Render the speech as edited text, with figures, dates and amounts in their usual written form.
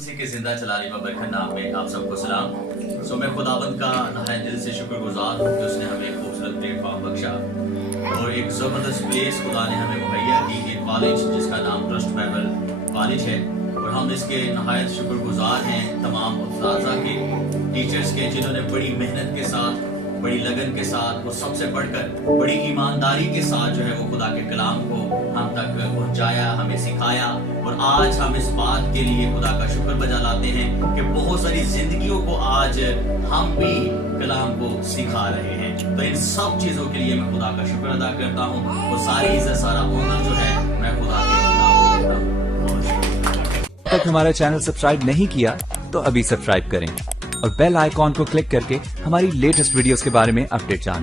मसीह के जिंदा चलाने बरकत नाम में आप सबको सलाम। सो मैं खुदाबंद का नहायत दिल से शुक्रगुजार हूँ कि उसने हमें एक खूबसूरत प्लेटफॉर्म बख्शा और एक जबरदस्त प्लेस खुदा ने हमें मुहैया की, एक कॉलेज जिसका नाम ट्रस्ट बाइबल कॉलेज है। और हम इसके नहायत शुक्रगुजार हैं तमाम उस्ताज़ा के, टीचर्स के, जिन्होंने बड़ी मेहनत के साथ, बड़ी लगन के साथ, वो सबसे बढ़कर बड़ी ईमानदारी के साथ जो है वो खुदा के कलाम को हम तक पहुंचाया, हमें सिखाया। और आज हम इस बात के लिए खुदा का शुक्र बजा लाते हैं कि बहुत सारी जिंदगियों को आज हम भी कलाम को सिखा रहे हैं। तो इन सब चीजों के लिए मैं खुदा का शुक्र अदा करता हूँ और सारी इज्जत, सारा ऑनर जो है मैं खुदा के नाम में देता हूँ। तक हमारा चैनल सब्सक्राइब नहीं किया तो अभी सब्सक्राइब करें और बेल आइकॉन को क्लिक करके हमारी लेटेस्ट वीडियोस के बारे में अपडेट जानें।